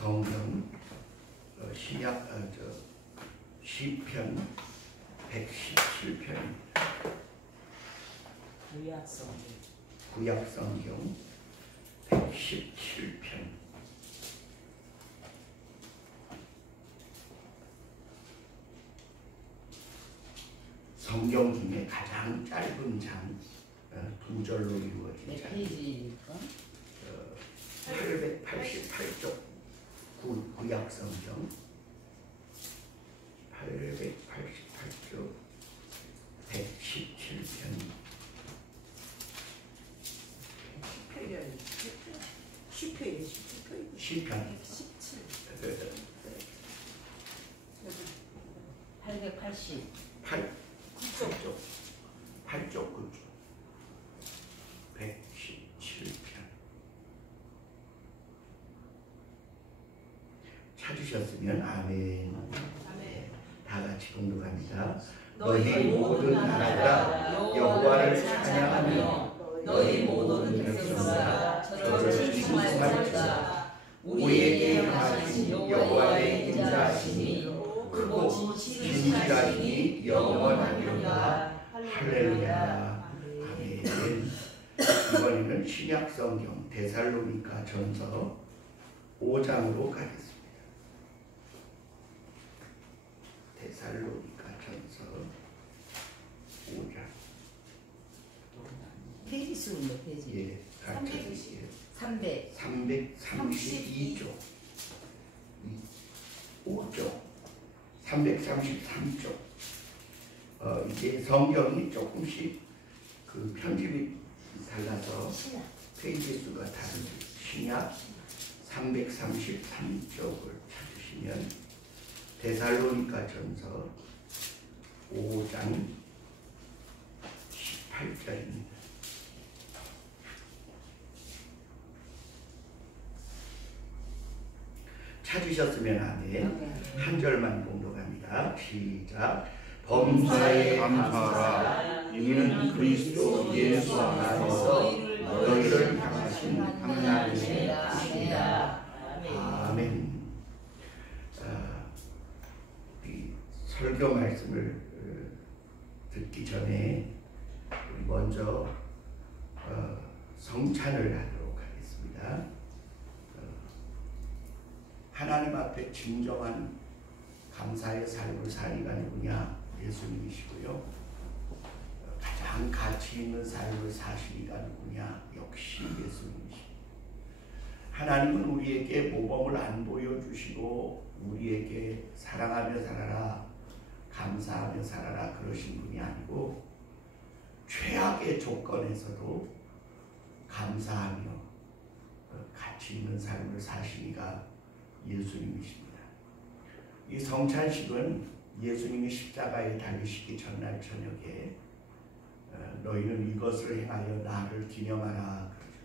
성경 신약 시편 117편 구약 성경 117편 성경 중에 가장 짧은 장 두 절로 이루어진 장 888쪽 구약 성경 888쪽 117편 시편 8쪽 117편 찾으셨으면 아멘. 다 같이 공독합니다. 너희 모든 나라들아 여호와를 찬양하며 너희 모든 백성들아 저를 칭송할지어다. 우리에게 행하신 여호와의 인자하시니 크고 진실하시니 영원하리로다. 할렐루야. 아멘. 이번에는 신약 성경 데살로니가 전서 5장으로 가겠습니다. 데살로니가 전서 5장. 페이지 수는요, 페이지? 예, 332쪽. 5쪽. 333쪽. 이게 성경이 조금씩 그 편집이 달라서 페이지 수가 다른 신약 333쪽을 찾으시면 데살로니가 전서 5장 18절입니다. 찾으셨으면 아멘. 한 절만 공독합니다. 시작. 범사에 감사하라. 이는 그리스도 예수 안에서 너희를 향하신 하나님의 뜻이다. 아멘. 이 설교 말씀을 듣기 전에 우리 먼저 성찬을 하도록 하겠습니다. 하나님 앞에 진정한 감사의 삶을 사니가 누구냐? 예수님이시고요. 가장 가치 있는 삶을 사시니가 누구냐? 역시 예수님이십니다. 하나님은 우리에게 모범을 안 보여주시고 우리에게 사랑하며 살아라, 감사하며 살아라 그러신 분이 아니고 최악의 조건에서도 감사하며 가치 있는 삶을 사시니가 예수님이십니다. 이 성찬식은 예수님이 십자가에 달리시기 전날 저녁에 너희는 이것을 행하여 나를 기념하라 그러셨어요.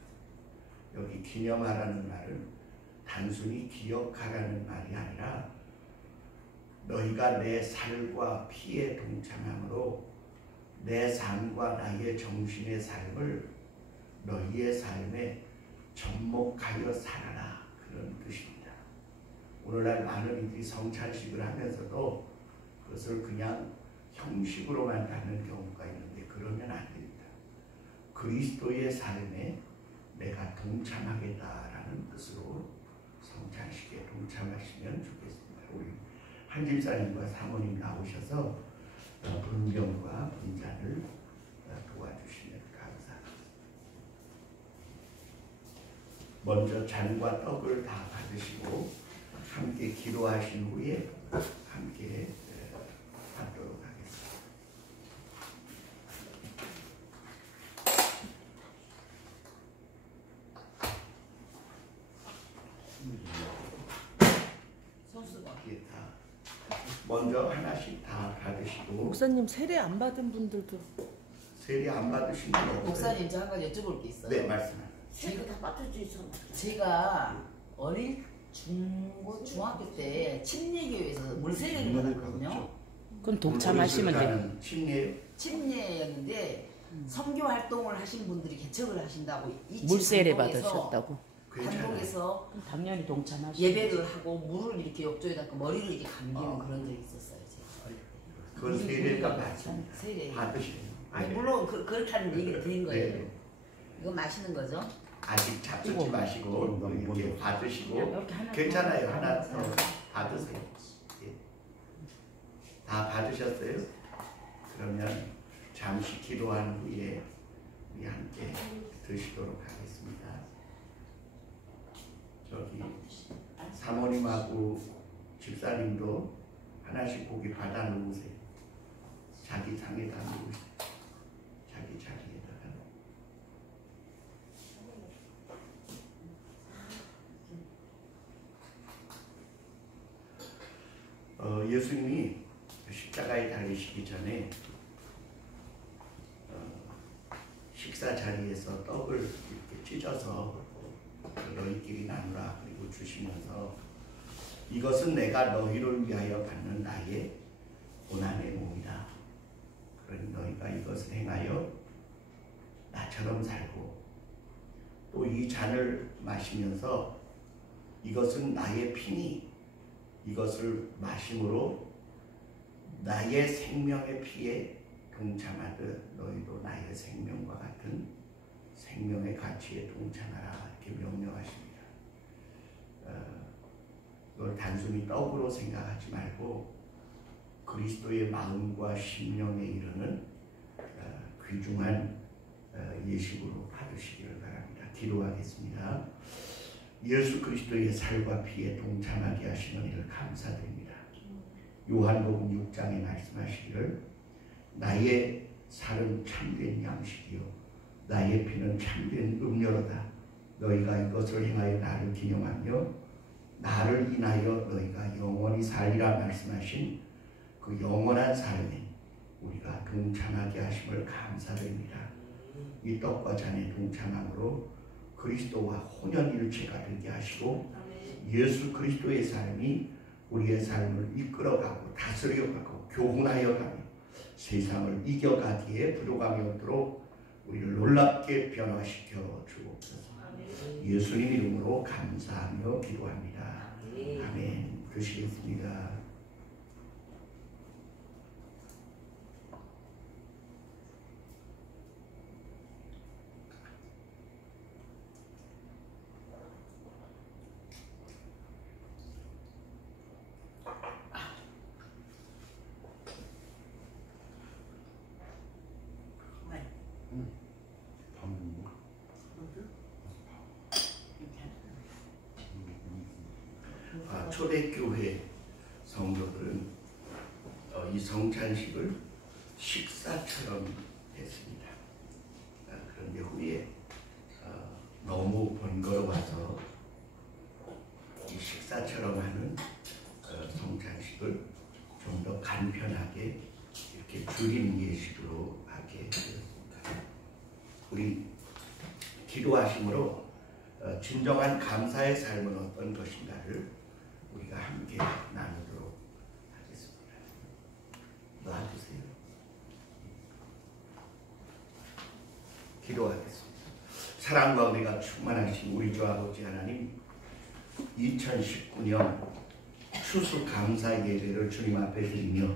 여기 기념하라는 말은 단순히 기억하라는 말이 아니라 너희가 내 살과 피에 동참함으로 내 삶과 나의 정신의 삶을 너희의 삶에 접목하여 살아라 그런 뜻입니다. 오늘날 많은 이들이 성찬식을 하면서도 그것을 그냥 형식으로만 갖는 경우가 있는데 그러면 안 됩니다. 그리스도의 삶에 내가 동참하겠다라는 뜻으로 성찬식에 동참하시면 좋겠습니다. 우리 한 집사님과 사모님 나오셔서 분병과 분잔을 도와주시면 감사합니다. 먼저 잔과 떡을 다 받으시고 함께 기도하신 후에 함께 받도록 하겠습니다. 먼저 하나씩 다 받으시고. 목사님 세례 안 받은 분들도. 세례 안 받으신 분 없어요? 목사님 저 한 가지 여쭤볼 게 있어요. 네, 말씀하세요. 제가 다 빠져져 있어. 제가 어릴 중학교 때 침례교회에서 물세례를 받았거든요. 그건 동참하시면 돼요. 침례였는데 선교 활동을 하신 분들이 개척을 하신다고 물세례 받으셨다고. 괜찮아요. 단독에서 그럼 당연히 동참하시죠. 예배를 하고 물을 이렇게 욕조에다가 머리를 이렇게 감기는 그런 적이 있었어요. 제가. 그건 세례가 맞습니다. 세례. 받으세요. 아니 네. 물론 그렇다는 얘기를 드린 거예요. 네. 이거 마시는 거죠? 아직 잡수지 마시고 이렇게 받으시고 이렇게 하나 괜찮아요. 더 하나 더 받으세요. 받으세요. 예. 다 받으셨어요? 그러면 잠시 기도한 후에 우리 함께 드시도록 하겠습니다. 저기 사모님하고 집사님도 하나씩 고기 받아 놓으세요. 자기 상에다 놓으세요. 자기 자리에다가. 예수님이 십자가에 달리시기 전에 식사 자리에서 떡을 이렇게 찢어서 너희끼리 나누라 그리고 주시면서 이것은 내가 너희를 위하여 받는 나의 고난의 몸이다. 그러니 너희가 이것을 행하여 나처럼 살고 또 이 잔을 마시면서 이것은 나의 피니 이것을 마심으로 나의 생명의 피에 동참하듯 너희도 나의 생명과 같은 생명의 가치에 동참하라 이렇게 명령하십니다. 이걸 단순히 떡으로 생각하지 말고 그리스도의 마음과 심령에 이르는 귀중한 예식으로 받으시기를 바랍니다. 기도하겠습니다. 예수 그리스도의 살과 피에 동참하게 하시는 이를 감사드립니다. 요한복음 6장에 말씀하시기를 나의 살은 참된 양식이요 나의 피는 참된 음료로다. 너희가 이것을 행하여 나를 기념하며 나를 인하여 너희가 영원히 살리라 말씀하신 그 영원한 삶에 우리가 동참하게 하심을 감사드립니다. 이 떡과 잔에 동참함으로 그리스도와 혼연일체가 되게 하시고 예수 그리스도의 삶이 우리의 삶을 이끌어가고 다스려가고 교훈하여가며 세상을 이겨가기에 부족함이 없도록 우리를 놀랍게 변화시켜 주옵소서. 예수님 이름으로 감사하며 기도합니다. 아멘. 드시겠습니다. 초대교회 성도들은 이 성찬식을 식사처럼 했습니다. 그런데 후에 너무 번거로워서 이 식사처럼 하는 성찬식을 좀 더 간편하게 이렇게 줄인 예식으로 하게 되었습니다. 우리 기도하심으로 진정한 감사의 삶은 어떤 것인가를 우리가 함께 나누도록 하겠습니다. 놔주세요. 기도하겠습니다. 사랑과 은혜가 충만하신 우리 주 아버지 하나님, 2019년 추수 감사 예배를 주님 앞에 드리며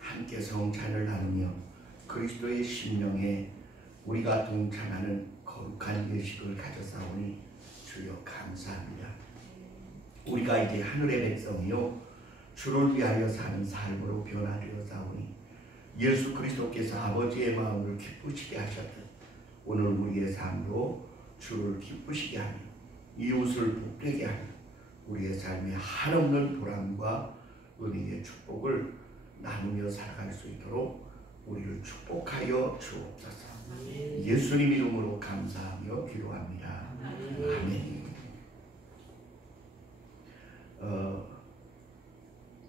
함께 성찬을 나누며 그리스도의 심령에 우리가 동참하는 거룩한 예식을 가져사오니 주여 감사합니다. 우리가 이제 하늘의 백성이요 주를 위하여 사는 삶으로 변화되어 사오니 예수 그리스도께서 아버지의 마음을 기쁘시게 하셨듯 오늘 우리의 삶으로 주를 기쁘시게 하며 이웃을 복되게 하며 우리의 삶에 한없는 보람과 은혜의 축복을 나누며 살아갈 수 있도록 우리를 축복하여 주옵소서. 예수님 이름으로 감사하며 기도합니다. 아멘.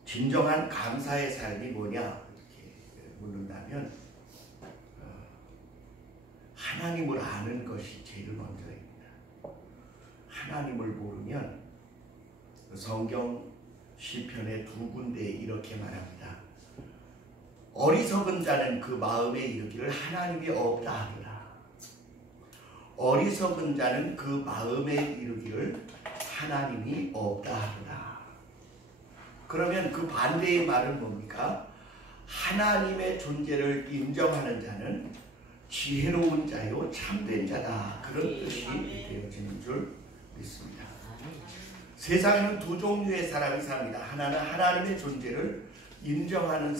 진정한 감사의 삶이 뭐냐 이렇게 묻는다면 하나님을 아는 것이 제일 먼저입니다. 하나님을 모르면 성경 시편의 두 군데에 이렇게 말합니다. 어리석은 자는 그 마음에 이르기를 하나님이 없다 하리라. 어리석은 자는 그 마음에 이르기를 하나님이 없다 하더라. 그러면 그 반대의 말은 뭡니까? 하나님의 존재를 인정하는 자는 지혜로운 자요 참된 자다. 그런 뜻이 되어지는 줄 믿습니다. 세상에는 두 종류의 사람이 삽니다. 하나는 하나님의 존재를 인정하는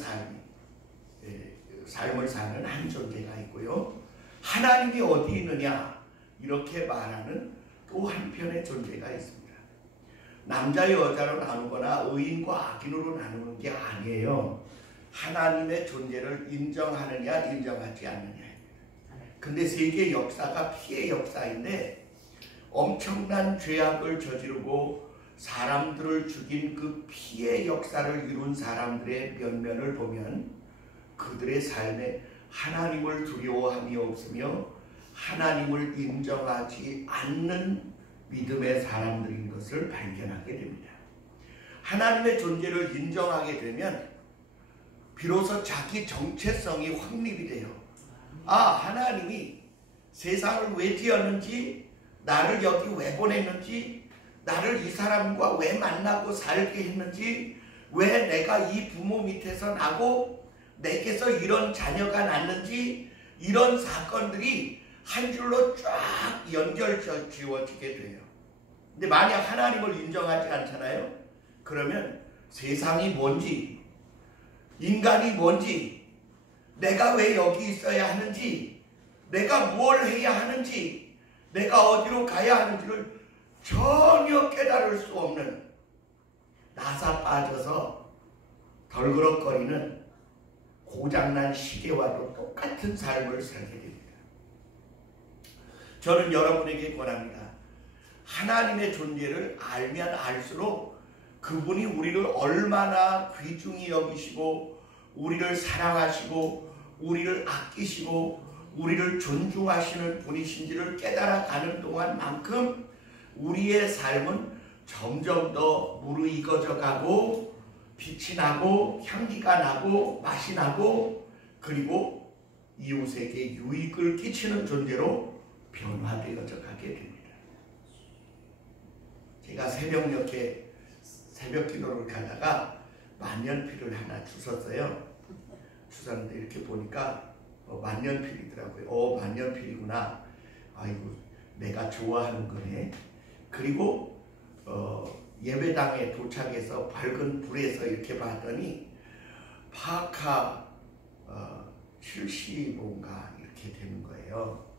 삶을 사는 한 존재가 있고요. 하나님이 어디 있느냐 이렇게 말하는 또 한편의 존재가 있습니다. 남자 여자로 나누거나 의인과 악인으로 나누는 게 아니에요. 하나님의 존재를 인정하느냐 인정하지 않느냐. 근데 세계 역사가 피해 역사인데 엄청난 죄악을 저지르고 사람들을 죽인 그 피해 역사를 이룬 사람들의 면면을 보면 그들의 삶에 하나님을 두려워함이 없으며 하나님을 인정하지 않는 믿음의 사람들인 것을 발견하게 됩니다. 하나님의 존재를 인정하게 되면 비로소 자기 정체성이 확립이 돼요. 하나님이 세상을 왜 지었는지, 나를 여기 왜 보냈는지, 나를 이 사람과 왜 만나고 살게 했는지, 왜 내가 이 부모 밑에서 나고 내게서 이런 자녀가 났는지, 이런 사건들이 한 줄로 쫙 연결지어지게 돼요. 근데 만약 하나님을 인정하지 않잖아요? 그러면 세상이 뭔지, 인간이 뭔지, 내가 왜 여기 있어야 하는지, 내가 무엇을 해야 하는지, 내가 어디로 가야 하는지를 전혀 깨달을 수 없는 나사 빠져서 덜그럭거리는 고장난 시계와도 똑같은 삶을 살게 됩니다. 저는 여러분에게 권합니다. 하나님의 존재를 알면 알수록 그분이 우리를 얼마나 귀중히 여기시고 우리를 사랑하시고 우리를 아끼시고 우리를 존중하시는 분이신지를 깨달아가는 동안만큼 우리의 삶은 점점 더 무르익어져 가고 빛이 나고 향기가 나고 맛이 나고 그리고 이웃에게 유익을 끼치는 존재로 변화되어져 가게 됩니다. 제가 새벽녘에 새벽 기도를 가다가 만년필을 하나 주웠어요. 주웠는데 이렇게 보니까 만년필이더라고요. 만년필이구나. 아이고 내가 좋아하는 거네. 그리고 예배당에 도착해서 밝은 불에서 이렇게 봤더니 파카 75인가 이렇게 되는 거예요.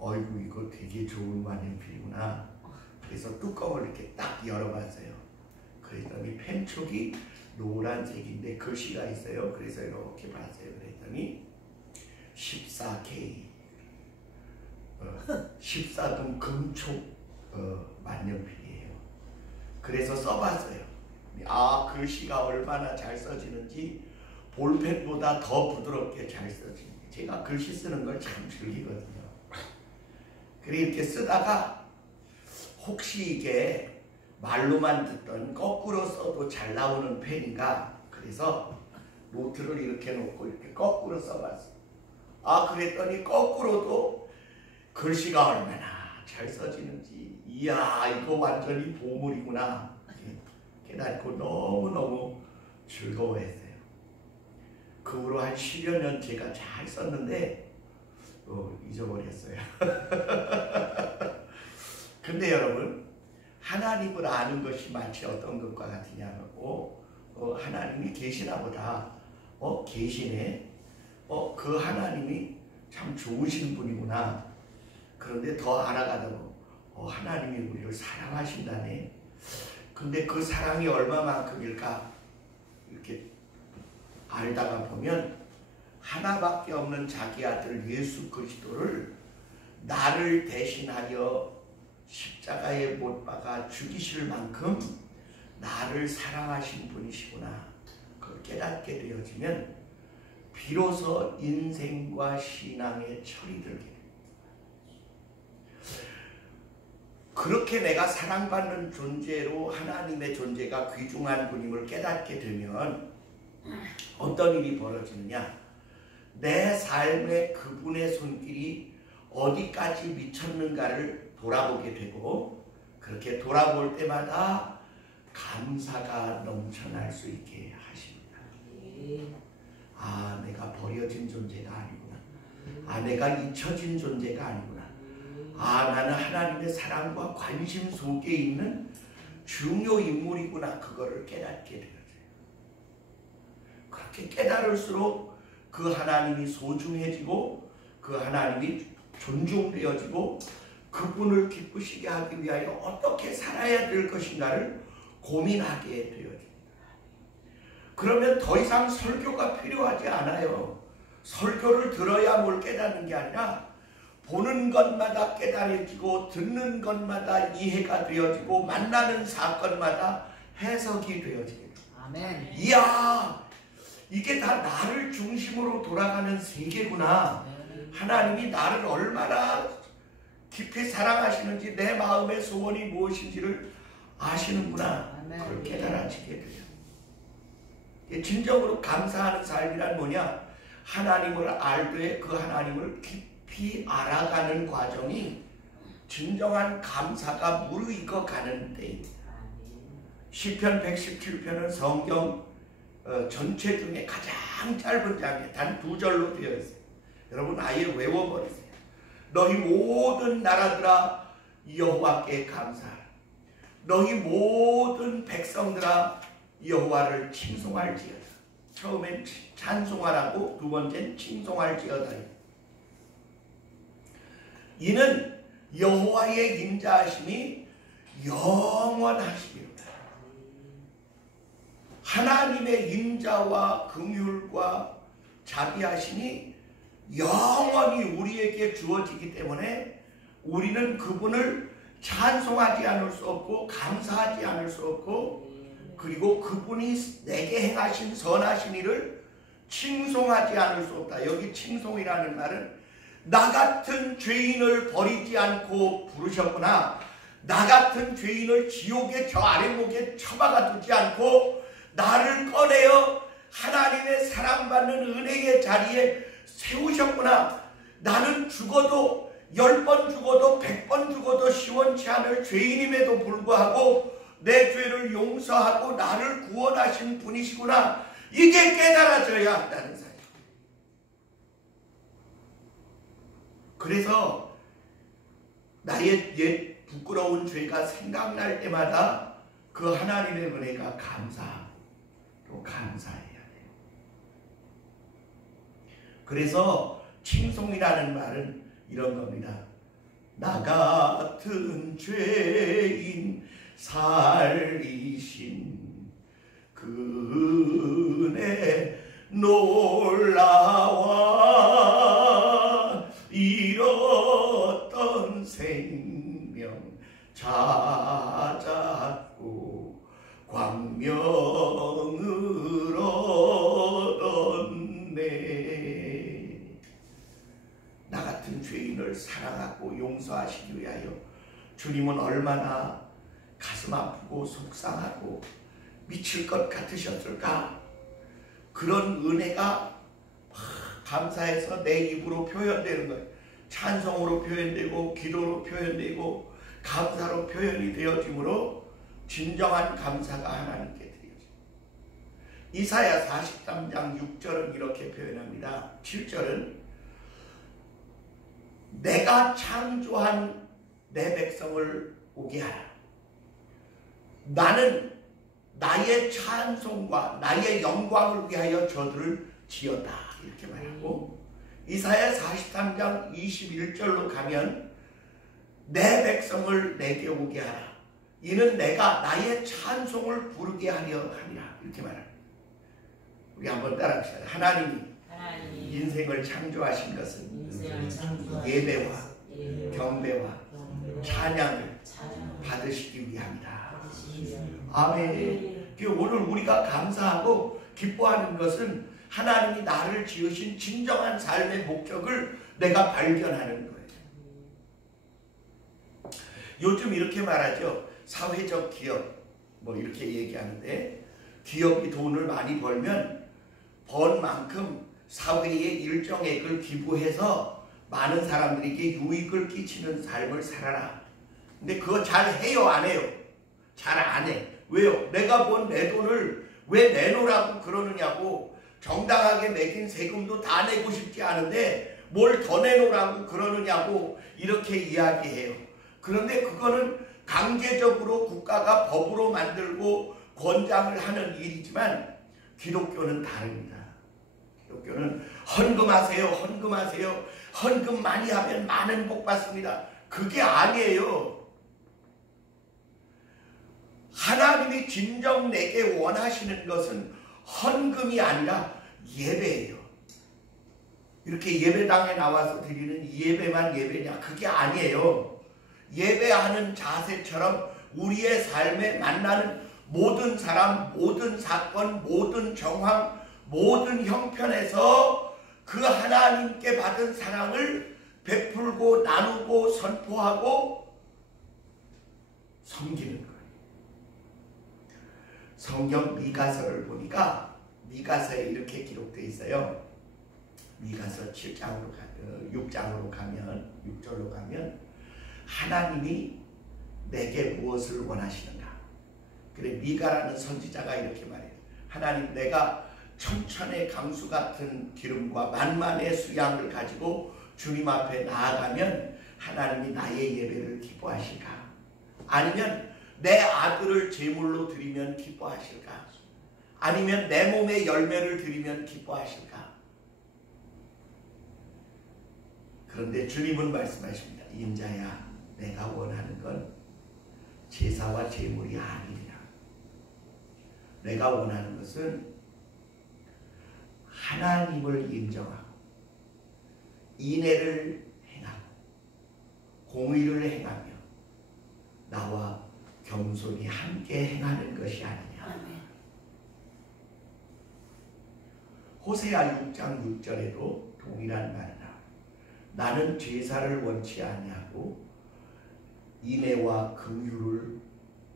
어이구 이거 되게 좋은 만년필이구나. 그래서 뚜껑을 이렇게 딱 열어봤어요. 그랬더니 펜촉이 노란색인데 글씨가 있어요. 그래서 이렇게 봤어요. 그랬더니 14K 14금 금촉 만년필이에요. 그래서 써봤어요. 글씨가 얼마나 잘 써지는지 볼펜보다 더 부드럽게 잘 써지는지. 제가 글씨 쓰는 걸 참 즐기거든요. 그래 이렇게 쓰다가 혹시 이게 말로만 듣던 거꾸로 써도 잘 나오는 펜인가 그래서 노트를 이렇게 놓고 이렇게 거꾸로 써봤어요. 그랬더니 거꾸로도 글씨가 얼마나 잘 써지는지 이야 이거 완전히 보물이구나 깨닫고 너무너무 즐거워했어요. 그 후로 한 10여 년 제가 잘 썼는데 잊어버렸어요. 근데 여러분 하나님을 아는 것이 마치 어떤 것과 같으냐고 하나님이 계시나 보다. 계시네. 그 하나님이 참 좋으신 분이구나. 그런데 더 알아가다 보면 하나님이 우리를 사랑하신다네. 근데 그 사랑이 얼마만큼일까 이렇게 알다가 보면 하나밖에 없는 자기 아들 예수 그리스도를 나를 대신하여 십자가에 못 박아 죽이실 만큼 나를 사랑하신 분이시구나. 그걸 깨닫게 되어지면 비로소 인생과 신앙의 철이 들게 됩니다. 그렇게 내가 사랑받는 존재로 하나님의 존재가 귀중한 분임을 깨닫게 되면 어떤 일이 벌어지느냐? 내 삶에 그분의 손길이 어디까지 미쳤는가를 돌아보게 되고, 그렇게 돌아볼 때마다 감사가 넘쳐날 수 있게 하십니다. 아, 내가 버려진 존재가 아니구나. 아, 내가 잊혀진 존재가 아니구나. 아, 나는 하나님의 사랑과 관심 속에 있는 중요 인물이구나. 그거를 깨닫게 되어져요. 그렇게 깨달을수록 그 하나님이 소중해지고 그 하나님이 존중되어지고 그분을 기쁘시게 하기 위하여 어떻게 살아야 될 것인가를 고민하게 되어집니다. 그러면 더 이상 설교가 필요하지 않아요. 설교를 들어야 뭘 깨닫는 게 아니라 보는 것마다 깨달아지고 듣는 것마다 이해가 되어지고 만나는 사건마다 해석이 되어집니다. 아멘. 이야, 이게 다 나를 중심으로 돌아가는 세계구나. 하나님이 나를 얼마나 깊이 사랑하시는지, 내 마음의 소원이 무엇인지를 아시는구나. 그걸 깨달아지게 돼요. 진정으로 감사하는 삶이란 뭐냐? 하나님을 알되 그 하나님을 깊이 알아가는 과정이 진정한 감사가 무르익어 가는 때입니다. 시편 117편은 성경 전체 중에 가장 짧은 장에 단 2절로 되어 있어요. 여러분 아예 외워버리세요. 너희 모든 나라들아 여호와께 감사하라. 너희 모든 백성들아 여호와를 칭송할지어다. 처음엔 찬송하라고, 두 번째는 칭송할지어다. 이는 여호와의 인자하심이 영원하시리로다. 하나님의 인자와 긍휼과 자비하심이 영원히 우리에게 주어지기 때문에 우리는 그분을 찬송하지 않을 수 없고 감사하지 않을 수 없고, 그리고 그분이 내게 행하신 선하신 일을 칭송하지 않을 수 없다. 여기 칭송이라는 말은 나 같은 죄인을 버리지 않고 부르셨구나. 나 같은 죄인을 지옥의 저 아랫목에 처박아 두지 않고 나를 꺼내어 하나님의 사랑받는 은혜의 자리에 세우셨구나. 나는 죽어도 10번 죽어도 100번 죽어도 시원치 않을 죄인임에도 불구하고 내 죄를 용서하고 나를 구원하신 분이시구나. 이게 깨달아져야 한다는 사실. 그래서 나의 옛 부끄러운 죄가 생각날 때마다 그 하나님의 은혜가 감사하고 또 감사해야 돼요. 그래서 칭송이라는 말은 이런 겁니다. 나 같은 죄인 살리신 그 은혜 놀라와 잃었던 생명 찾았고 광명을 얻었네. 나 같은 죄인을 사랑하고 용서하시기 위하여 주님은 얼마나 가슴 아프고 속상하고 미칠 것 같으셨을까? 그런 은혜가 감사해서 내 입으로 표현되는 거예요. 찬송으로 표현되고 기도로 표현되고 감사로 표현이 되어지므로 진정한 감사가 하나님께 드려져요. 이사야 43장 6절은 이렇게 표현합니다. 7절은 내가 창조한 내 백성을 오게 하라. 나는 나의 찬송과 나의 영광을 위하여 저들을 지었다. 이렇게 말하고, 이사야 43장 21절로 가면 내 백성을 내게 오게 하라. 이는 내가 나의 찬송을 부르게 하려 함이라. 이렇게 말합니다. 우리 한번 따라합시다. 하나님이 인생을 창조하신 것은 예배와 경배와 찬양을 받으시기 위함이다. 아멘. 오늘 우리가 감사하고 기뻐하는 것은 하나님이 나를 지으신 진정한 삶의 목적을 내가 발견하는 거예요. 요즘 이렇게 말하죠. 사회적 기업 뭐 이렇게 얘기하는데, 기업이 돈을 많이 벌면 번 만큼 사회에 일정액을 기부해서 많은 사람들에게 유익을 끼치는 삶을 살아라. 근데 그거 잘 해요, 안 해요? 잘 안 해. 왜요? 내가 번 내 돈을 왜 내놓으라고 그러느냐고. 정당하게 매긴 세금도 다 내고 싶지 않은데 뭘 더 내놓으라고 그러느냐고 이렇게 이야기해요. 그런데 그거는 강제적으로 국가가 법으로 만들고 권장을 하는 일이지만 기독교는 다릅니다. 기독교는 헌금하세요, 헌금하세요. 헌금 많이 하면 많은 복 받습니다. 그게 아니에요. 하나님이 진정 내게 원하시는 것은 헌금이 아니라 예배예요. 이렇게 예배당에 나와서 드리는 예배만 예배냐? 그게 아니에요. 예배하는 자세처럼 우리의 삶에 만나는 모든 사람, 모든 사건, 모든 정황, 모든 형편에서 그 하나님께 받은 사랑을 베풀고 나누고 선포하고 섬기는 거예요. 성경 미가서를 보니까 미가서에 이렇게 기록되어 있어요. 미가서 7장으로 6장으로 가면 6절로 가면 하나님이 내게 무엇을 원하시는가? 그래 미가라는 선지자가 이렇게 말해요. 하나님, 내가 천천의 강수 같은 기름과 만만의 수양을 가지고 주님 앞에 나아가면 하나님이 나의 예배를 기뻐하실까? 아니면 내 아들을 제물로 드리면 기뻐하실까? 아니면 내 몸의 열매를 드리면 기뻐하실까? 그런데 주님은 말씀하십니다. 인자야, 내가 원하는 건 제사와 제물이 아니라 내가 원하는 것은 하나님을 인정하고 인애를 행하고 공의를 행하며 나와 겸손히 함께 행하는 것이 아니냐. 호세아 6장 6절에도 동일한 말을 합니다. 나는 제사를 원치 아니하고 인애와 긍휼을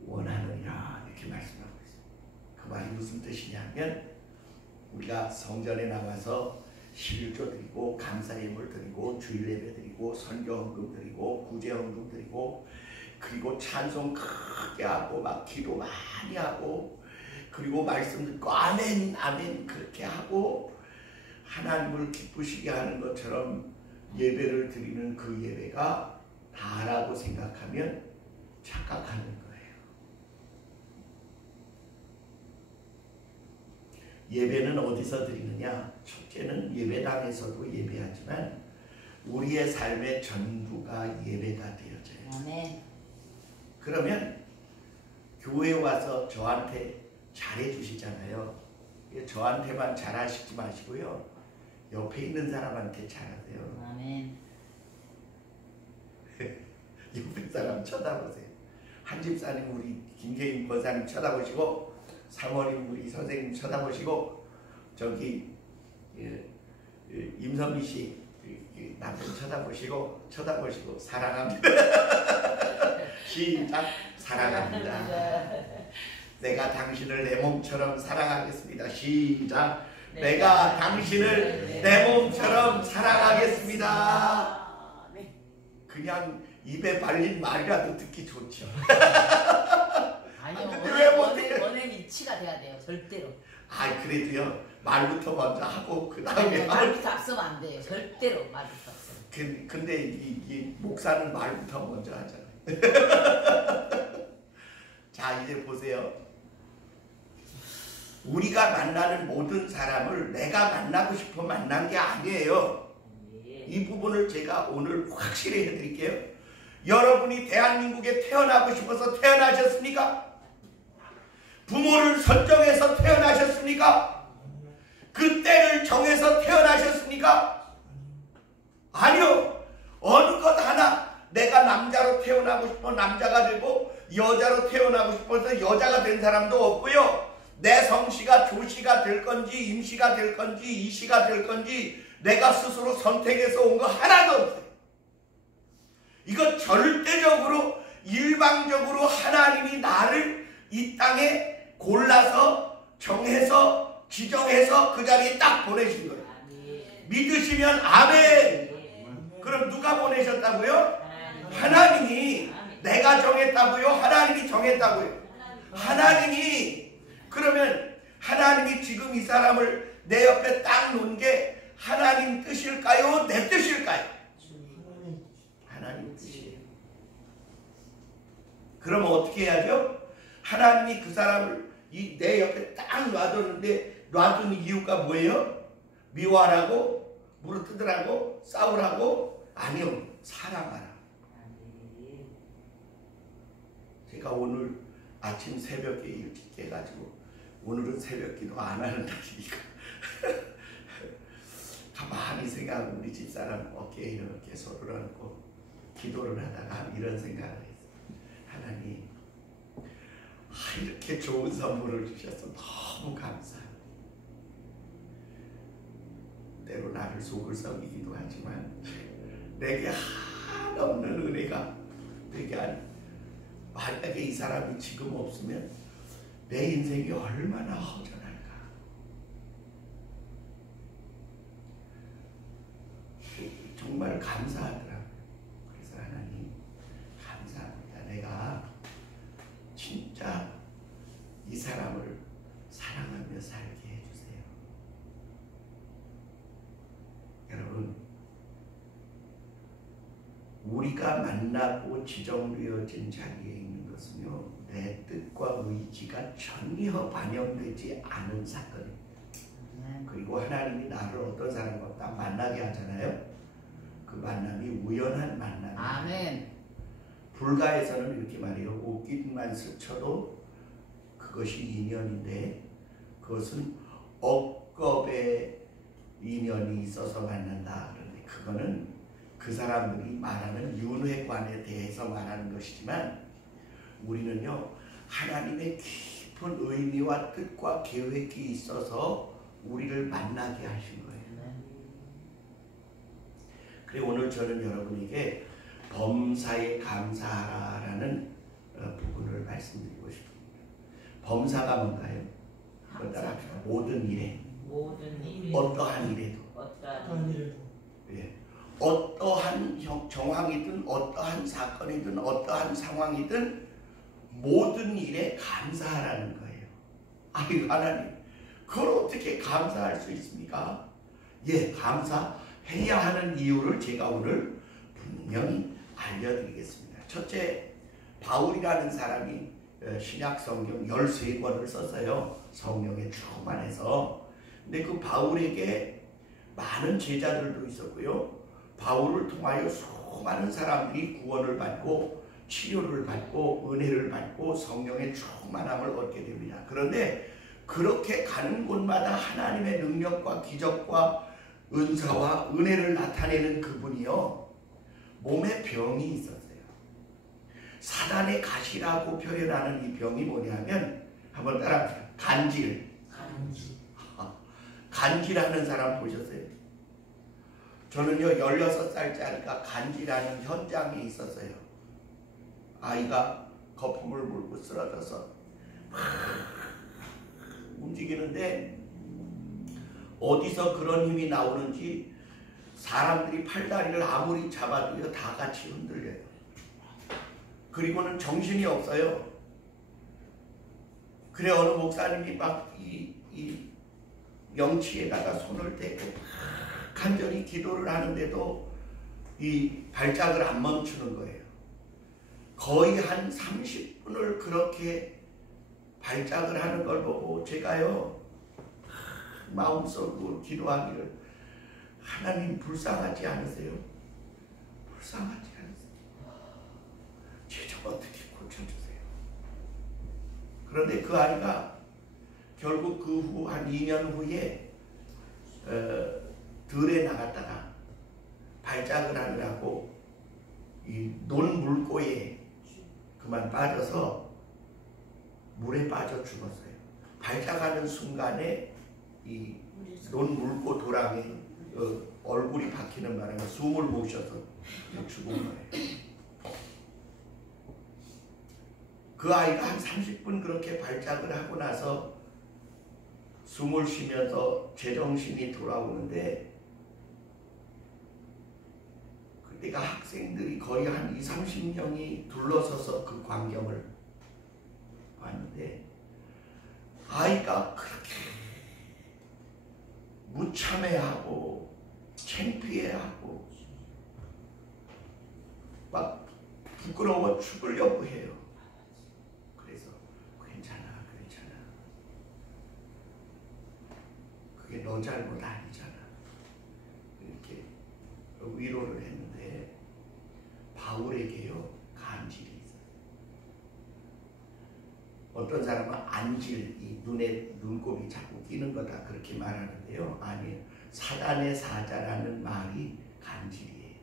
원하느니라 이렇게 말씀하고 있습니다. 그 말이 무슨 뜻이냐면 우리가 성전에 나와서 11조 드리고 감사예물 드리고 주일 예배 드리고 선교헌금 드리고 구제헌금 드리고 그리고 찬송 크게 하고 막 기도 많이 하고 그리고 말씀 듣고 아멘 아멘 그렇게 하고 하나님을 기쁘시게 하는 것처럼 예배를 드리는 그 예배가 다라고 생각하면 착각하는 거예요. 예배는 어디서 드리느냐? 첫째는 예배당에서도 예배하지만 우리의 삶의 전부가 예배가 되어져요. 아멘. 그러면 교회 와서 저한테 잘해주시잖아요. 저한테만 잘하시지 마시고요. 옆에 있는 사람한테 잘하세요. 아멘. 옆에 사람 쳐다보세요. 한 집사님 우리 김계인 권사님 쳐다보시고 상원님 우리 선생님 쳐다보시고 저기 임선미 씨 남편 쳐다보시고 사랑합니다. 시작. 사랑합니다. 내가 당신을 내 몸처럼 사랑하겠습니다. 시작. 내가 당신을 내 몸처럼 사랑하겠습니다. 그냥 입에 발린 말이라도 듣기 좋죠. 아니요. 왜 못해? 원의 일치가 돼야 돼요. 절대로. 아 그래도요. 말부터 먼저 하고 그 다음에 아니요, 말부터 앞서면 안 돼요. 절대로 말부터 앞서. 근데 이 목사는 말부터 먼저 하잖아요. 자 이제 보세요. 우리가 만나는 모든 사람을 내가 만나고 싶어 만난 게 아니에요. 이 부분을 제가 오늘 확실히 해드릴게요. 여러분이 대한민국에 태어나고 싶어서 태어나셨습니까? 부모를 선정해서 태어나셨습니까? 그 때를 정해서 태어나셨습니까? 아니요. 어느 것 하나 내가 남자로 태어나고 싶어 남자가 되고 여자로 태어나고 싶어서 여자가 된 사람도 없고요. 내 성씨가 조씨가 될 건지 임씨가 될 건지 이씨가 될 건지 내가 스스로 선택해서 온 거 하나도 없어요. 이거 절대적으로 일방적으로 하나님이 나를 이 땅에 골라서 정해서 지정해서 그 자리에 딱 보내신 거예요. 믿으시면 아멘. 그럼 누가 보내셨다고요? 하나님이. 내가 정했다고요? 하나님이 정했다고요? 하나님이. 그러면 하나님이 지금 이 사람을 내 옆에 딱 놓은 게 하나님 뜻일까요? 내 뜻일까요? 하나님 뜻이에요. 그러면 어떻게 해야죠? 하나님이 그 사람을 내 옆에 딱 놔둔 이유가 뭐예요? 미워하라고? 무릇뜯으라고? 싸우라고? 아니요. 사랑하라. 제가 오늘 아침 새벽에 일찍 깨가지고 오늘은 새벽 기도 안 하는 날이니까 가만히 생각하고 우리 집사람 어깨에 이렇게 손을 얹고 기도를 하다가 이런 생각을 했어요. 하나님, 이렇게 좋은 선물을 주셔서 너무 감사해요. 때로 나를 속을 썩이기도 하지만 내게 한없는 은혜가 되게 하는. 만약에 이 사람이 지금 없으면 내 인생이 얼마나 허전할까. 정말 감사하더라고요. 그래서 하나님 감사합니다. 내가 진짜 이 사람을 사랑하며 살게 해주세요. 여러분, 우리가 만나고 지정되어진 자리에 있는 것은요, 내 뜻과 의지가 전혀 반영되지 않은 사건입니다. 그리고 하나님이 나를 어떤 사람과 딱 만나게 하잖아요. 그 만남이 우연한 만남이에요. 아멘. 불가에서는 이렇게 말해요. 옷깃만 스쳐도 그것이 인연인데 그것은 억겁의 인연이 있어서 만난다. 그런데 그거는 그 사람들이 말하는 윤회관에 대해서 말하는 것이지만 우리는요, 하나님의 깊은 의미와 뜻과 계획이 있어서 우리를 만나게 하신 거예요. 그래 오늘 저는 여러분에게 범사에 감사하라는 부분을 말씀드리고 싶습니다. 범사가 뭔가요? 따라합시다. 모든 일에, 어떠한 일에도, 예. 어떠한 정황이든 어떠한 사건이든 어떠한 상황이든 모든 일에 감사하라는 거예요. 아이고 하나님, 그걸 어떻게 감사할 수 있습니까? 예, 감사해야 하는 이유를 제가 오늘 분명히 알려드리겠습니다. 첫째, 바울이라는 사람이 신약 성경 13권을 썼어요. 성령의 충만해서. 근데 그 바울에게 많은 제자들도 있었고요. 바울을 통하여 수많은 사람들이 구원을 받고 치료를 받고 은혜를 받고 성령의 충만함을 얻게 됩니다. 그런데 그렇게 가는 곳마다 하나님의 능력과 기적과 은사와 은혜를 나타내는 그분이요, 몸에 병이 있었어요. 사단의 가시라고 표현하는 이 병이 뭐냐면, 한번 따라합시다. 간질. 간질하는 사람 보셨어요? 저는요 16살짜리가 간질하는 현장에 있었어요. 아이가 거품을 물고 쓰러져서 막 움직이는데 어디서 그런 힘이 나오는지 사람들이 팔다리를 아무리 잡아도요 다 같이 흔들려요. 그리고는 정신이 없어요. 그래 어느 목사님이 막 이 명치에다가 손을 대고 간절히 기도를 하는데도 이 발작을 안 멈추는 거예요. 거의 한 30분을 그렇게 발작을 하는 걸 보고 제가요 마음속으로 기도하기를, 하나님 불쌍하지 않으세요? 불쌍하지 않으세요? 쟤 좀 어떻게 고쳐주세요. 그런데 그 아이가 결국 그 후 한 2년 후에 들에 나갔다가 발작을 하느라고 이 논물고에 그만 빠져서 물에 빠져 죽었어요. 발작하는 순간에 이 논물고 도랑에 얼굴이 박히는 바람에 숨을 못 쉬어서 죽은 거예요. 그 아이가 한 30분 그렇게 발작을 하고 나서 숨을 쉬면서 제정신이 돌아오는데 그때가 학생들이 거의 한 20-30명이 둘러서서 그 광경을 봤는데 아이가 그렇게 무참해하고 창피해하고 막 부끄러워 죽으려고 해요. 그래서 괜찮아. 그게 너 잘못 아니잖아. 이렇게 위로를 했는데 바울에게요 간질이 있어요. 어떤 사람은 안질, 이 눈에 눈곱이 자꾸 끼는 거다 그렇게 말하는데요. 아니에요. 사단의 사자라는 말이 간질이에요.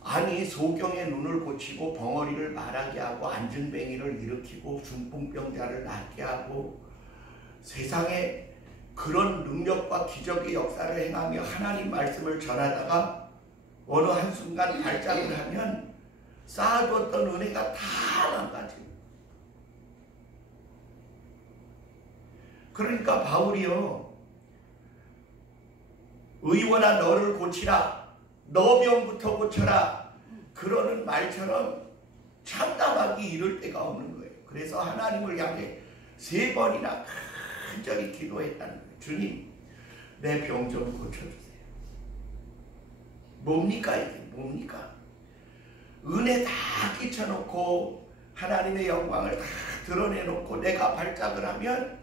아니 소경의 눈을 고치고 벙어리를 말하게 하고 안전뱅이를 일으키고 중풍병자를 낫게 하고 세상에 그런 능력과 기적의 역사를 행하며 하나님 말씀을 전하다가 어느 한순간 발작을 하면 쌓아뒀던 은혜가 다 망가져요. 그러니까 바울이요 의원아 너를 고치라 너 병부터 고쳐라 그러는 말처럼 참담하기 이를 데가 없는 거예요. 그래서 하나님을 향해 3번이나 간절히 기도했다는 거예요. 주님 내 병 좀 고쳐주세요. 뭡니까 이게 뭡니까? 은혜 다 끼쳐놓고 하나님의 영광을 다 드러내놓고 내가 발작을 하면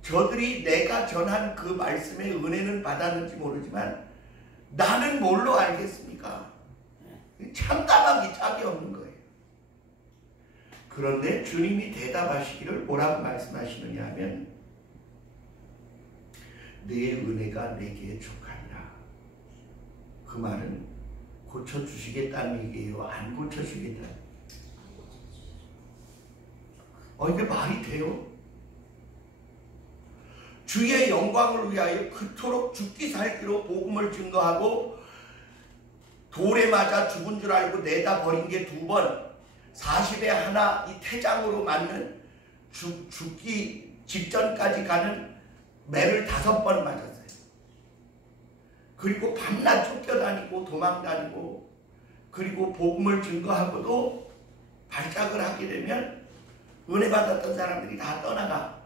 저들이 내가 전한 그 말씀의 은혜는 받았는지 모르지만 나는 뭘로 알겠습니까? 참담하기 짝이 없는 거예요. 그런데 주님이 대답하시기를 뭐라고 말씀하시느냐 하면 내 은혜가 내게 족하리라. 그 말은 고쳐주시겠다는 얘기예요? 안 고쳐주시겠다는 이게 말이 돼요? 주의 영광을 위하여 그토록 죽기 살기로 복음을 증거하고 돌에 맞아 죽은 줄 알고 내다 버린 게 2번 40에 하나 이 태장으로 맞는 죽기 직전까지 가는 매를 5번 맞았어요. 그리고 밤낮 쫓겨다니고 도망다니고 그리고 복음을 증거하고도 발작을 하게 되면 은혜 받았던 사람들이 다 떠나가.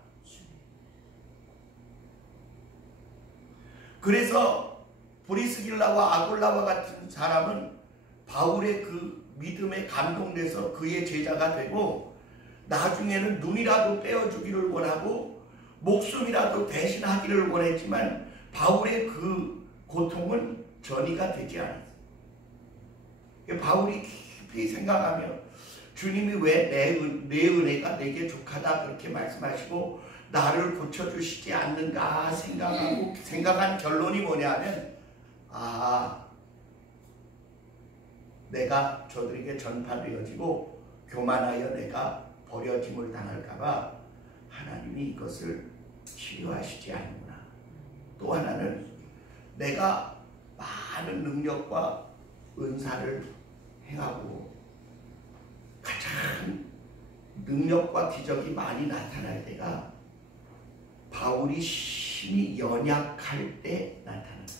그래서 브리스길라와 아굴라와 같은 사람은 바울의 그 믿음에 감동돼서 그의 제자가 되고 나중에는 눈이라도 떼어주기를 원하고 목숨이라도 대신하기를 원했지만 바울의 그 고통은 전이가 되지 않았어요. 바울이 깊이 생각하며 주님이 왜 내 은혜가 내게 족하다 그렇게 말씀하시고 나를 고쳐주시지 않는가 생각한 결론이 뭐냐면 내가 저들에게 전파되어지고 교만하여 내가 버려짐을 당할까봐 하나님이 이것을 치료하시지 않는구나. 또 하나는 내가 많은 능력과 은사를 행하고 가장 능력과 기적이 많이 나타날 때가 바울이 심히 연약할 때 나타난다.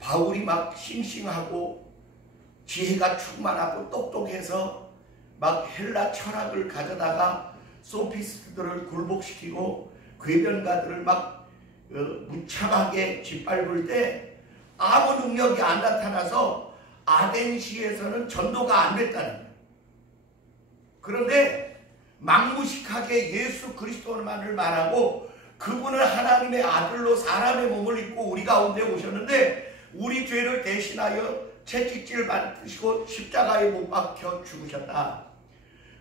바울이 막 싱싱하고 지혜가 충만하고 똑똑해서 막 헬라 철학을 가져다가 소피스트들을 굴복시키고 궤변가들을 막 무참하게 짓밟을 때 아무 능력이 안 나타나서 아덴시에서는 전도가 안 됐다는 거예요. 그런데 막무식하게 예수 그리스도만을 말하고 그분을 하나님의 아들로 사람의 몸을 입고 우리 가운데 오셨는데 우리 죄를 대신하여 채찍질 받으시고 십자가에 못 박혀 죽으셨다.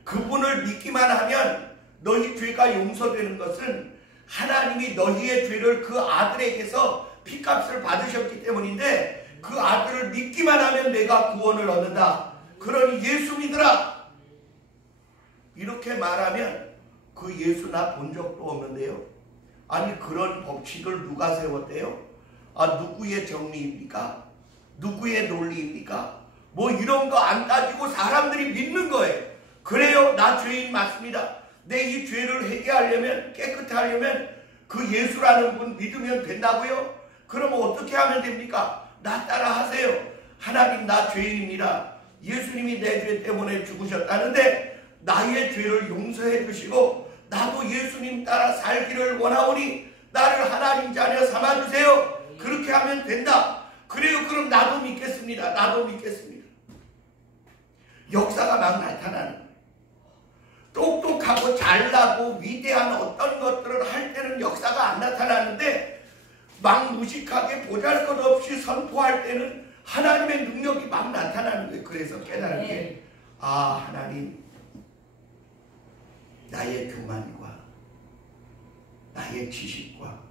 그분을 믿기만 하면 너희 죄가 용서되는 것은 하나님이 너희의 죄를 그 아들에게서 피값을 받으셨기 때문인데 그 아들을 믿기만 하면 내가 구원을 얻는다. 그러니 예수 믿으라. 이렇게 말하면 그 예수 나 본 적도 없는데요. 아니 그런 법칙을 누가 세웠대요? 누구의 정리입니까? 누구의 논리입니까? 뭐 이런 거 안 따지고 사람들이 믿는 거예요. 그래요, 나 죄인 맞습니다. 내 이 죄를 회개하려면 깨끗하려면 그 예수라는 분 믿으면 된다고요? 그러면 어떻게 하면 됩니까? 나 따라 하세요. 하나님, 나 죄인입니다. 예수님이 내 죄 때문에 죽으셨다는데 나의 죄를 용서해 주시고 나도 예수님 따라 살기를 원하오니 나를 하나님 자녀 삼아주세요. 그렇게 하면 된다. 그래요. 그럼 나도 믿겠습니다. 나도 믿겠습니다. 역사가 막 나타나는 거예요. 똑똑하고 잘나고 위대한 어떤 것들을 할 때는 역사가 안 나타나는데 막 무식하게 보잘것없이 선포할 때는 하나님의 능력이 막 나타나는 거예요. 그래서 깨달은 게 하나님, 나의 교만과 나의 지식과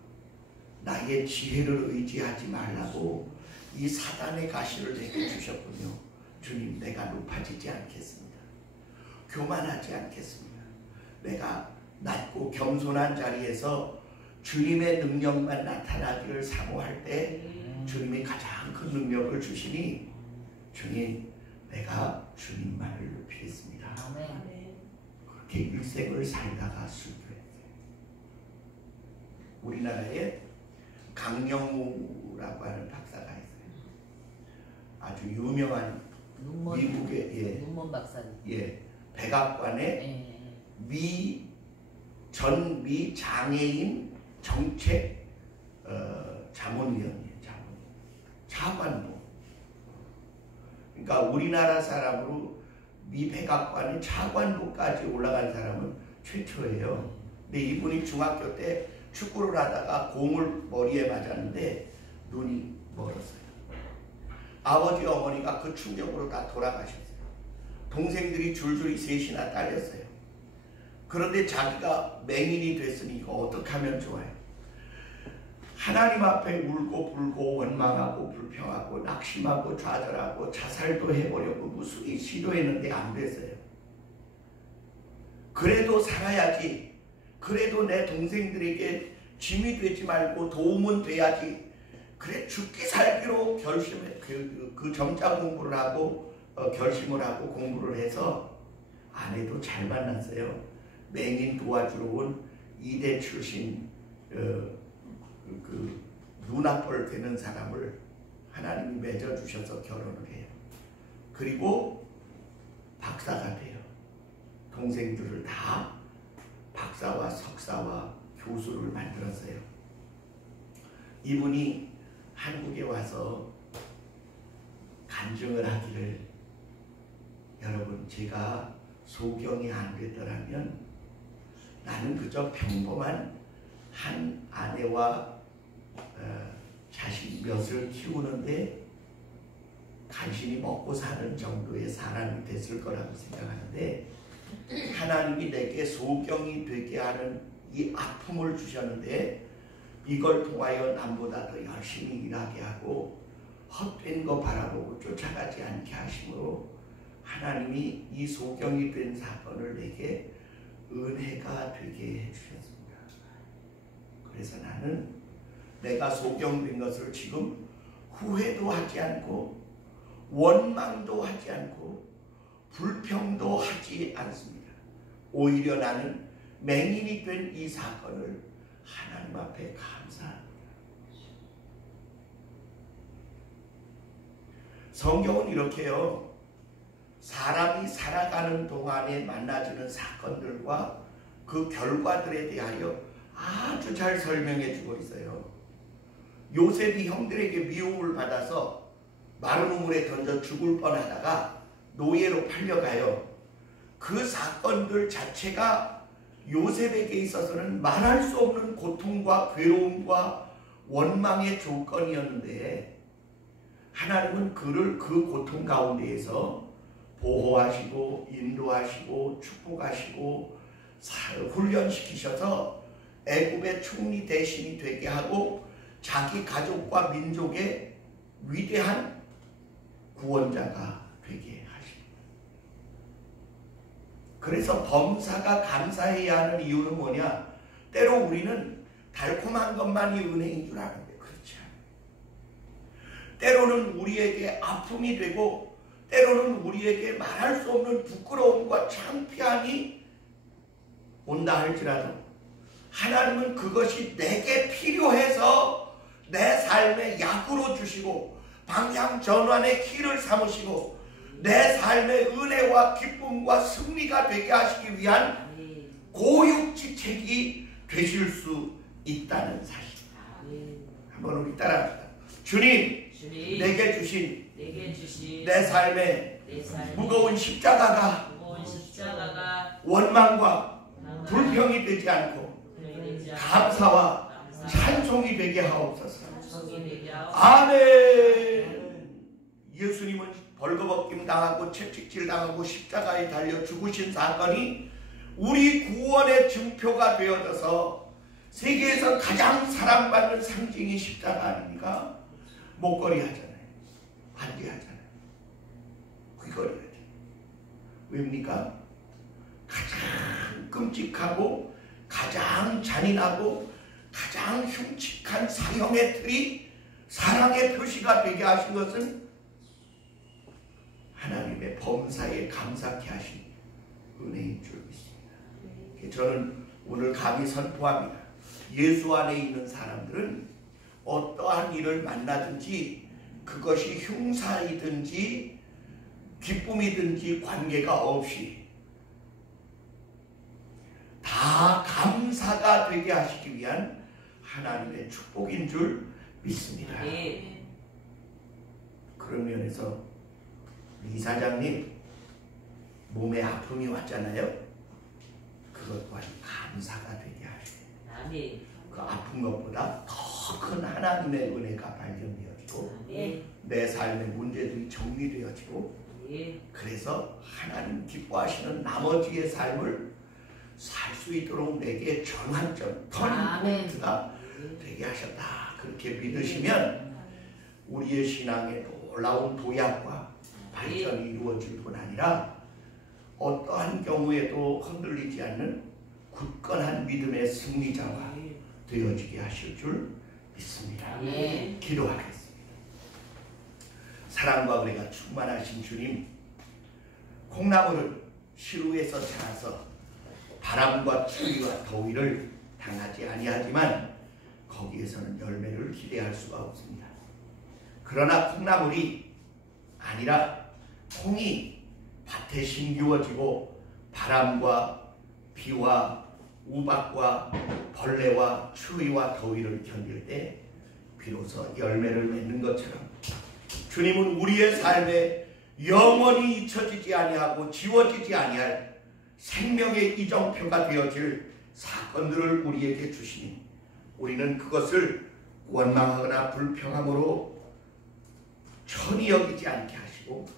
나의 지혜를 의지하지 말라고 이 사단의 가시를 내게 주셨군요. 주님, 내가 높아지지 않겠습니다. 교만하지 않겠습니다. 내가 낮고 겸손한 자리에서 주님의 능력만 나타나기를 사모할 때 주님이 가장 큰 능력을 주시니 주님, 내가 주님만을 높이겠습니다. 그렇게 일생을 살다가 순교했어요. 우리나라에 강영우라고 하는 박사가 있어요. 아주 유명한 미국의 눈먼 박사님. 백악관의 전 미 장애인 정책 자문위원이에요. 차관보. 그러니까 우리나라 사람으로 미 백악관의 차관보까지 올라간 사람은 최초예요. 근데 이분이 중학교 때 축구를 하다가 공을 머리에 맞았는데 눈이 멀었어요. 아버지 어머니가 그 충격으로 다 돌아가셨어요. 동생들이 줄줄이 셋이나 딸렸어요. 그런데 자기가 맹인이 됐으니 이거 어떻게 하면 좋아요? 하나님 앞에 울고 불고 원망하고 불평하고 낙심하고 좌절하고 자살도 해보려고 무수히 시도했는데 안 됐어요. 그래도 살아야지. 그래도 내 동생들에게 짐이 되지 말고 도움은 돼야지. 그래 죽기 살기로 결심해 그 점자 공부를 하고 결심을 하고 공부를 해서 아내도 잘 만났어요. 맹인 도와주러 온 이대 출신 그 눈앞을 되는 사람을 하나님이 맺어주셔서 결혼을 해요. 그리고 박사가 돼요. 동생들을 다 박사와 석사와 교수를 만들었어요. 이분이 한국에 와서 간증을 하기를, 여러분, 제가 소경이 안 됐더라면 나는 그저 평범한 한 아내와 자식 몇을 키우는데 간신히 먹고 사는 정도의 사람이 됐을 거라고 생각하는데 하나님이 내게 소경이 되게 하는 이 아픔을 주셨는데 이걸 통하여 남보다 더 열심히 일하게 하고 헛된 거 바라보고 쫓아가지 않게 하심으로 하나님이 이 소경이 된 사건을 내게 은혜가 되게 해주셨습니다. 그래서 나는 내가 소경된 것을 지금 후회도 하지 않고 원망도 하지 않고 불평도 하지 않습니다. 오히려 나는 맹인이 된 이 사건을 하나님 앞에 감사합니다. 성경은 이렇게요. 사람이 살아가는 동안에 만나지는 사건들과 그 결과들에 대하여 아주 잘 설명해 주고 있어요. 요셉이 형들에게 미움을 받아서 마른 우물에 던져 죽을 뻔하다가 노예로 팔려가요. 그 사건들 자체가 요셉에게 있어서는 말할 수 없는 고통과 괴로움과 원망의 조건이었는데 하나님은 그를 그 고통 가운데에서 보호하시고 인도하시고 축복하시고 훈련시키셔서 애굽의 총리 대신이 되게 하고 자기 가족과 민족의 위대한 구원자가 되게 하십니다. 그래서 범사가 감사해야 하는 이유는 뭐냐? 때로 우리는 달콤한 것만이 은혜인 줄 아는데 그렇지 않아요. 때로는 우리에게 아픔이 되고 때로는 우리에게 말할 수 없는 부끄러움과 창피함이 온다 할지라도 하나님은 그것이 내게 필요해서 내 삶의 약으로 주시고 방향 전환의 키를 삼으시고 내 삶의 은혜와 기쁨과 승리가 되게 하시기 위한 고육지책이 되실 수 있다는 사실. 한번 우리 따라합시다. 주님, 내게 주신 내 삶의 무거운 십자가가 원망과 불평이 되지 않고 감사와 찬송이 되게 하옵소서. 아멘. 예수님은 벌거벗김 당하고 채찍질 당하고 십자가에 달려 죽으신 사건이 우리 구원의 증표가 되어져서 세계에서 가장 사랑받는 상징이 십자가 아닙니까? 목걸이 하잖아요. 반지 하잖아요. 귀걸이 하잖아요. 왜입니까? 가장 끔찍하고 가장 잔인하고 가장 흉측한 사형의 틀이 사랑의 표시가 되게 하신 것은 하나님의 범사에 감사케 하신 은혜인 줄 믿습니다. 저는 오늘 감히 선포합니다. 예수 안에 있는 사람들은 어떠한 일을 만나든지 그것이 흉사이든지 기쁨이든지 관계가 없이 다 감사가 되게 하시기 위한 하나님의 축복인 줄 믿습니다. 그런 면에서 이사장님 몸에 아픔이 왔잖아요. 그것 또한 감사가 되게 하세요. 그 아픈 것보다 더 큰 하나님의 은혜가 발견되어지고 내 삶의 문제들이 정리되어지고 그래서 하나님 기뻐하시는 나머지의 삶을 살 수 있도록 내게 전환점, 터닝포인트가 되게 하셨다. 그렇게 믿으시면 우리의 신앙에 놀라운 도약과 발전이 이루어질 뿐 아니라 어떠한 경우에도 흔들리지 않는 굳건한 믿음의 승리자가 되어지게 하실 줄 믿습니다. 기도하겠습니다. 사랑과 은혜가 충만하신 주님, 콩나물을 시루에서 자라서 바람과 추위와 더위를 당하지 아니하지만 거기에서는 열매를 기대할 수가 없습니다. 그러나 콩나물이 아니라 콩이 밭에 심기워지고 바람과 비와 우박과 벌레와 추위와 더위를 견딜 때 비로소 열매를 맺는 것처럼 주님은 우리의 삶에 영원히 잊혀지지 아니하고 지워지지 아니할 생명의 이정표가 되어질 사건들을 우리에게 주시니 우리는 그것을 원망하거나 불평함으로 천히 여기지 않게 하시고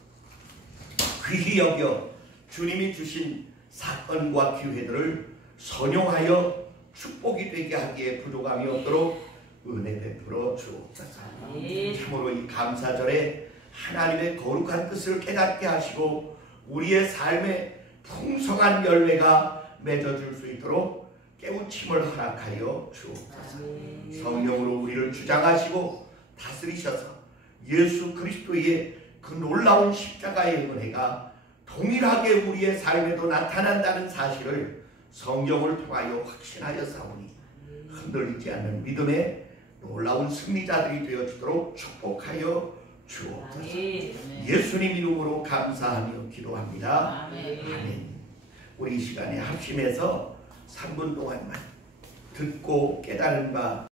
귀히 여겨 주님이 주신 사건과 기회들을 선용하여 축복이 되게 하기에 부족함이 없도록 은혜 베풀어 주옵소서. 참으로 이 감사절에 하나님의 거룩한 뜻을 깨닫게 하시고 우리의 삶에 풍성한 열매가 맺어질 수 있도록 깨우침을 허락하여 주옵소서. 성령으로 우리를 주장하시고 다스리셔서 예수 그리스도의 그 놀라운 십자가의 은혜가 동일하게 우리의 삶에도 나타난다는 사실을 성경을 통하여 확신하여 사오니 흔들리지 않는 믿음의 놀라운 승리자들이 되어지도록 축복하여 주옵소서. 예수님 이름으로 감사하며 기도합니다. 아멘. 우리 이 시간에 합심해서 3분 동안만 듣고 깨달은 바